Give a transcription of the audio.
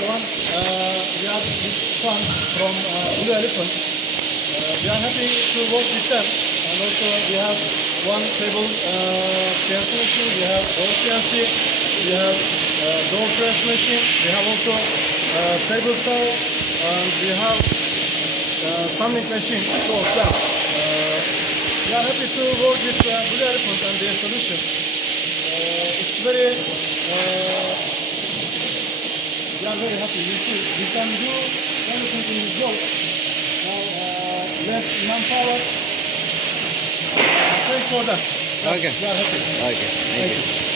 everyone. We are with Fun from Blue Elephant. We are happy to work with them. And also we have one table CNC machine. We have door CNC. We have door press machine. We have also table saw. And we have sanding machine. Two of them. We are happy to work with Blue Elephant and their solution. It's very we are very happy. You see, we can do everything in the job. Now, less manpower. Thanks for that. Okay. We are happy. Okay. Thank you.